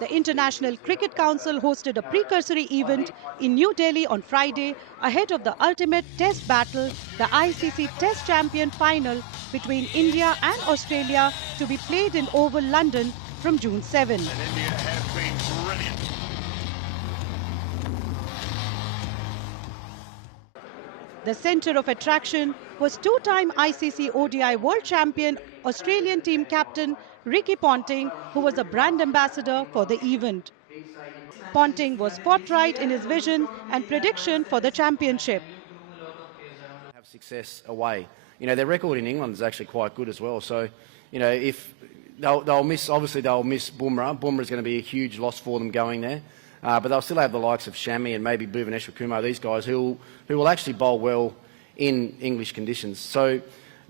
The International Cricket Council hosted a precursory event in New Delhi on Friday ahead of the ultimate test battle, the ICC Test Champion final between India and Australia, to be played in Oval London from June 7. And India have been brilliant. The centre of attraction was two-time ICC ODI World Champion Australian team captain Ricky Ponting, who was a brand ambassador for the event. Ponting was forthright in his vision and prediction for the championship. Have success away. You know, their record in England is actually quite good as well. So, you know, if they'll miss Bumrah. Bumrah's going to be a huge loss for them going there. But they'll still have the likes of Shami and maybe Bhuvaneshwar Kumar, these guys who will actually bowl well in English conditions. So,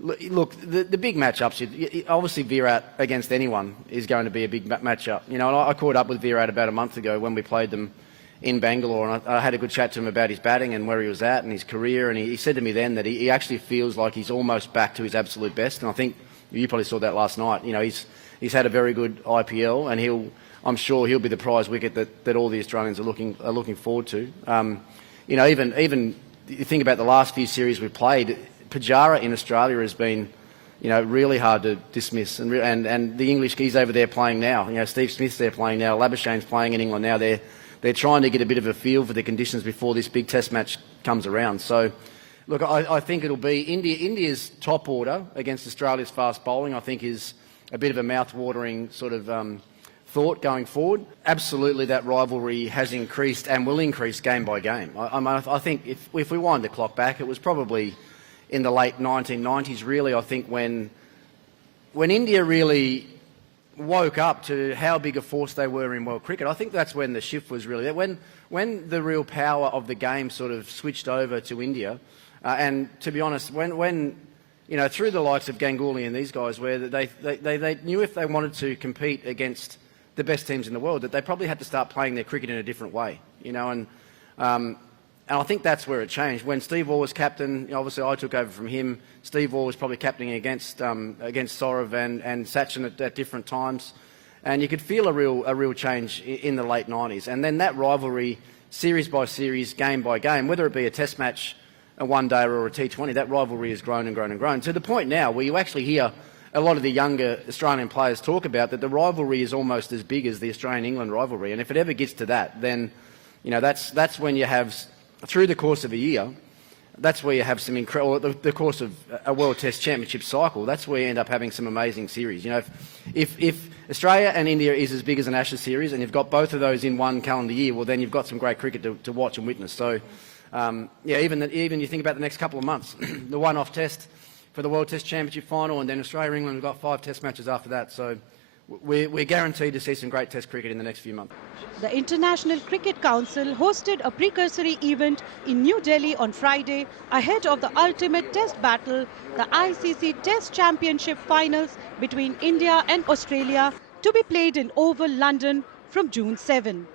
look, the big matchups, obviously Virat against anyone is going to be a big matchup. You know, and I caught up with Virat about a month ago when we played them in Bangalore, and I had a good chat to him about his batting and where he was at and his career, and he said to me then that he actually feels like he's almost back to his absolute best, and I think you probably saw that last night. You know, he's had a very good IPL, and I'm sure he'll be the prize wicket that all the Australians are looking forward to. You know, even you think about the last few series we've played, Pujara in Australia has been, you know, really hard to dismiss, and the English geese over there playing now. You know, Steve Smith's there playing now, Labuschagne's playing in England now. They're trying to get a bit of a feel for the conditions before this big Test match comes around. So, look, I think it'll be India's top order against Australia's fast bowling. I think is a bit of a mouth-watering sort of thought going forward. Absolutely, that rivalry has increased and will increase game by game. I think if we wind the clock back, it was probably in the late 1990s, really, I think, when India really woke up to how big a force they were in world cricket. I think that's when the shift was really there. When the real power of the game sort of switched over to India, and to be honest, when you know, through the likes of Ganguly and these guys, where they knew if they wanted to compete against the best teams in the world, that they probably had to start playing their cricket in a different way, you know, and I think that's where it changed. When Steve Waugh was captain, obviously I took over from him. Steve Waugh was probably captaining against Saurav and Sachin at different times, and you could feel a real change in the late 90s. And then that rivalry, series by series, game by game, whether it be a Test match, a one-day or a T20, that rivalry has grown and grown and grown to the point now where you actually hear a lot of the younger Australian players talk about that the rivalry is almost as big as the Australian-England rivalry. And if it ever gets to that, then, you know, that's when you have, through the course of a year, that's where you have some incredible, the course of a World Test Championship cycle, that's where you end up having some amazing series. You know, if Australia and India is as big as an Ashes series and you've got both of those in one calendar year, well, then you've got some great cricket to watch and witness. So, yeah, even you think about the next couple of months, the one-off test for the World Test Championship final, and then Australia-England have got 5 Test matches after that. So we're guaranteed to see some great Test cricket in the next few months. The International Cricket Council hosted a precursory event in New Delhi on Friday ahead of the ultimate Test battle, the ICC Test Championship finals between India and Australia, to be played in Oval London from June 7.